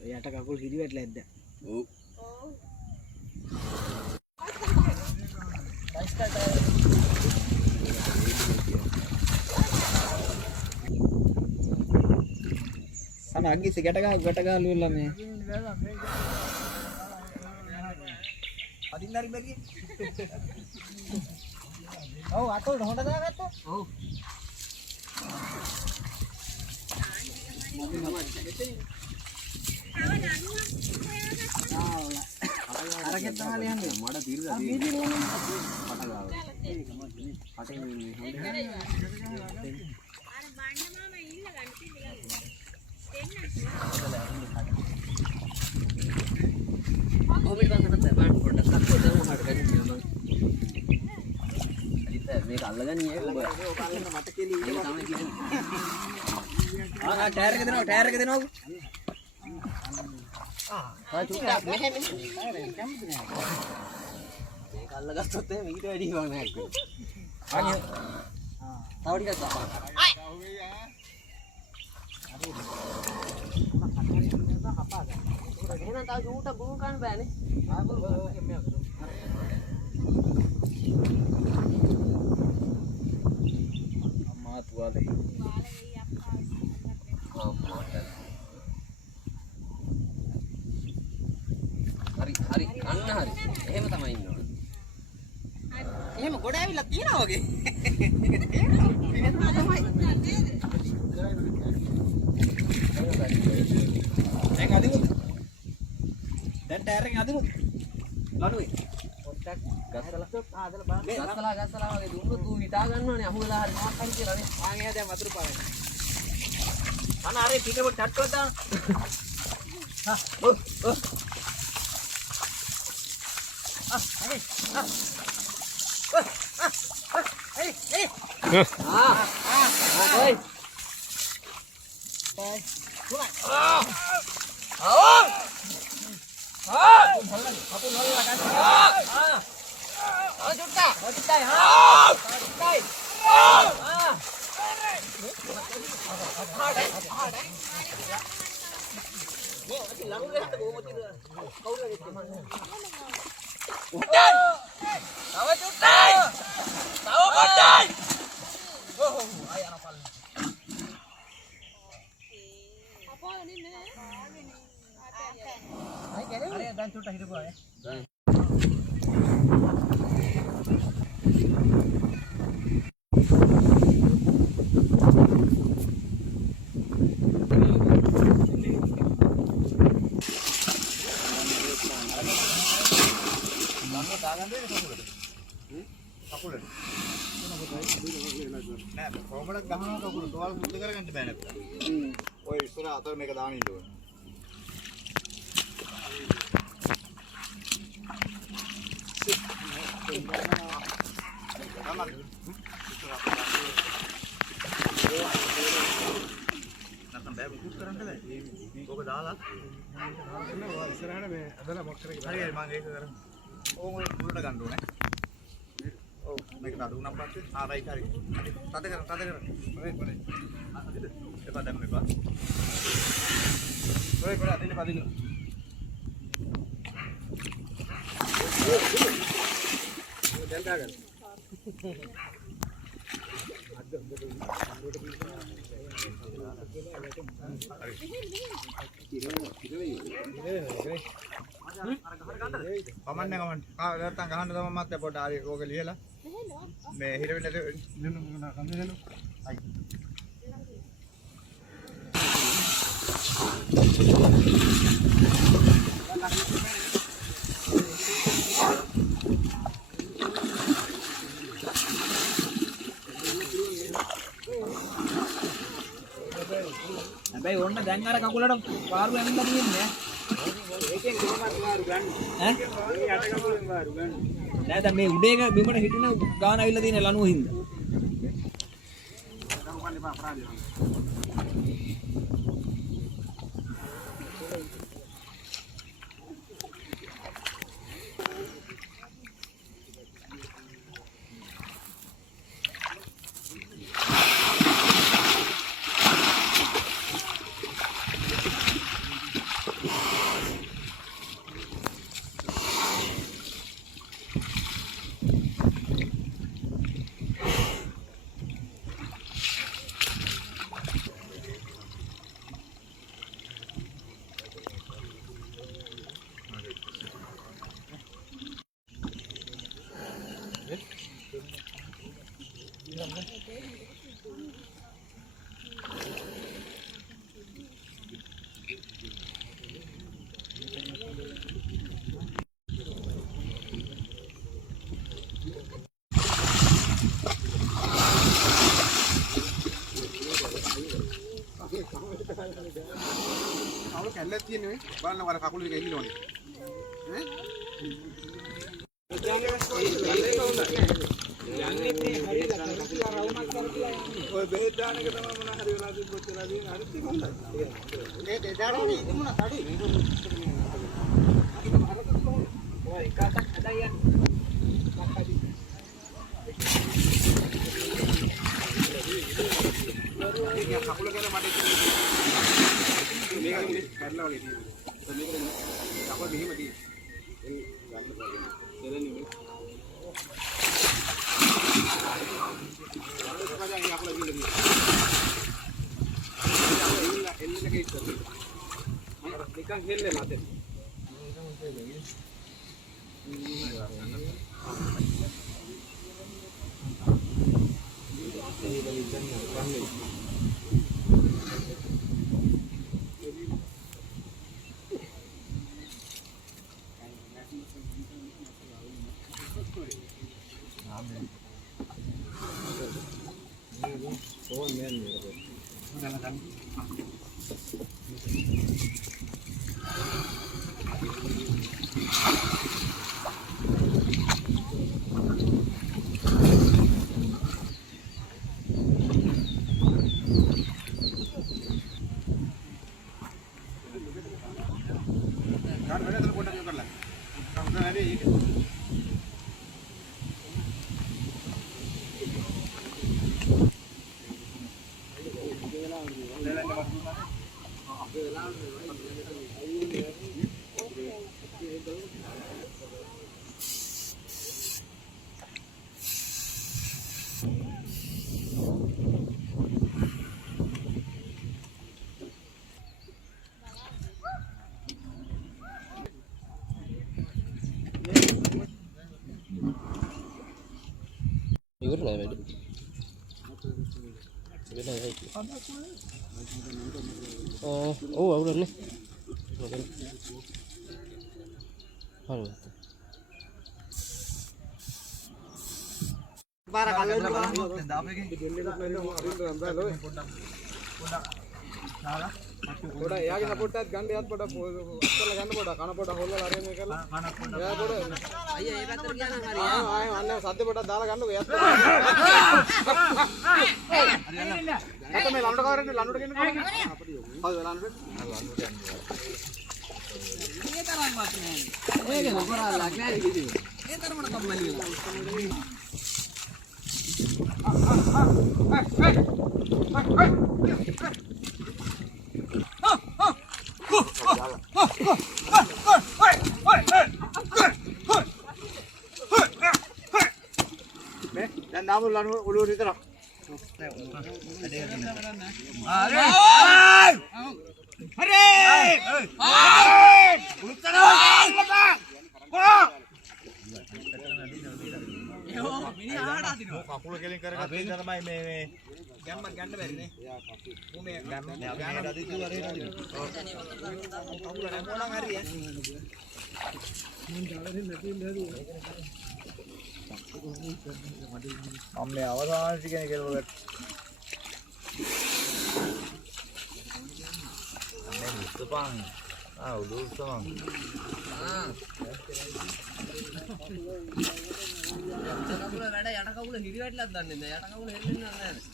යට කකුල් හිරි වැටලා ඇද්ද? ඔව්. sama aggi ගැට ගහලා ඉල්ලලා මේ. අදින්න හරි බැරිය. ඔව් අතෝට හොඳ දාගත්තා. ඔව්. අරගෙන තමයි යන්නේ. මඩ පිරලා තියෙනවා. පට ගාව. පටේ මේ හොඳ. අර බණ්ඩ මාමා ඉන්න ගන්න පිළිගන්න. කොහොමද බංගකට බණ්ඩ පොඩ්ඩක් අක්කෝ දෙමු හට ගන්න කියනවා. අනිත් මේක අල්ලගන්නේ ඔබ. ඔක අල්ලන්න මට කෙලි ඒක තමයි කියන්නේ. ටයර් එක දෙනවා. චුට්ටක් මෙහෙම කැමති නෑ. මේක අල්ලගත්තොත් එහෙම ඊට වැඩි වුණා නෑ. අනේ. තව ටිකක් දාපන්. එහෙනම් තව චූට බුරු කන්න බෑනේ. අම්මා තුවාලේ. හරි අන්න හරි. එහෙම තමයි ඉන්න ඕන. එහෙම ගොඩ ඇවිල්ලා තියනවා වගේ. ඒක තේරෙනවා. තමයි. දැන් අදිමුද? දැන් ටයර් එකෙන් අදිමුද? ලණුවේ. පොඩ්ඩක් ගස්සලා ආදලා බලන්න. ගස්සලා වගේ දුන්නොත් ඌ හිතා ගන්නවනේ අහුවෙලා හරි මොකක් හරි කියලා නේ. ආන් එහා දැන් වතුර පාරයි. අන්න අර පිටේ පොඩ් ටට්ටුවක් දාන්න. හා ඔව්. නෑ කොහොමද ගහනවා කකුල තෝල් මුද්ද කරගන්න බෑ නේද? ඔය ඉස්සර අතර මේක දාන්න ඉන්න ඕනේ. නැත්නම් බෑ මුකුත් කරන්න බෑ. ඕක දාලා ඉස්සරහට මේ අදලා මොක් කරේ. හරි මම ඒක කරමු. ඕක මුලට ගන්න ඕනේ. ඔව් මේක නඩු නම් පස්සේ රයිට් හරි. තද කර. පොරේ. අදිට. එපා දැම්ම එපා. පොරේ අදින්න. දැන් දාගන්න. කමන්නේ. නැත්තම් ගහන්න තමයි මත් පොඩ්ඩ හරි ඕක ලියලා. මේ හිර වෙන්න දෙන්න. අයි. හැබැයි ඕන්න දැන් අර කකුලට පාරු ඇවිල්ලා තියෙන්නේ ඒකෙන් කොහොමද පාරු ගන්න ඈ මේ යට කකුලෙන් පාරු ගන්න නෑ දැන් මේ උඩේ එක බිමට හිටින ගාන ඇවිල්ලා තියෙන ලණුව හින්දා කවුරු කැල්ලක් තියෙන්නේ බලන්න අර කකුල එක එල්ලිනවනේ ඔය බෙහෙත් දාන එක තමයි මොන හරි වෙලා තිබ්බොත් වෙලා තියෙන හරි තිබුණා මේ දෙදාරෝනේ ඉමුණා තඩි ඔය එකක් හදා යන්න කකුල ගැන මට මේක කරලා වගේ තියෙනවා මේක කකුල මෙහෙම තියෙනවා ගන්න බලන්න දෙලන්නේ නිකන් හෙල්ලේ මතේ ඉවරයි වැඩි. ඔව් අවුලන්නේ. හරි. පාර කල්ලෙන් බලන්න දාපේකේ දෙල්ලෙකට නැරෙන්න අරින්න රම්බාලෝ පොඩක් දාලා පොඩක් එයාගේ සපෝට් එකත් ගන්න එයාත් පොඩක් අස්සලා ගන්න පොඩක් කන පොඩක් හොල්ලලා අරගෙන කරලා කන පොඩක් එයා පොඩ අයියා ඒ පැත්තට ගියා නම් හරි ආයෙ අන්න සද්ද පොඩක් දාලා ගන්නකෝ එයාත් හරි යන්න නැත්නම් මේ ලනුඩ කවරෙන්නේ ලනුඩ ගෙන්න කොහොමද හවුද ලනුඩ යන්නේ මේ තරම්වත් නෑ ඒක නපරාලක් නෑ කිසි ඒ තරමට කම්මැලි වෙලා dan namun lalu ulur itu lah. කකුල කෙලින් කරගත්තා ඉඳ තමයි මේ ගැම්මක් ගන්න බැරි නේ. ඌ මේ ගන්න අපි අද ඉතුරු හරි හරි. කකුල නැමෝනම් හරි ඈ. මම දාලා නැති ඉඳලා මම මේ අවසාන ටිකනේ කියලා මේ මුස්තපන් උඩු උස්සමන් යට කකුල වැඩ යට කකුල හිරි වැටලක් දන්නේ නැහැ යට කකුල හෙල්ලෙන්නේ නැහැ නේද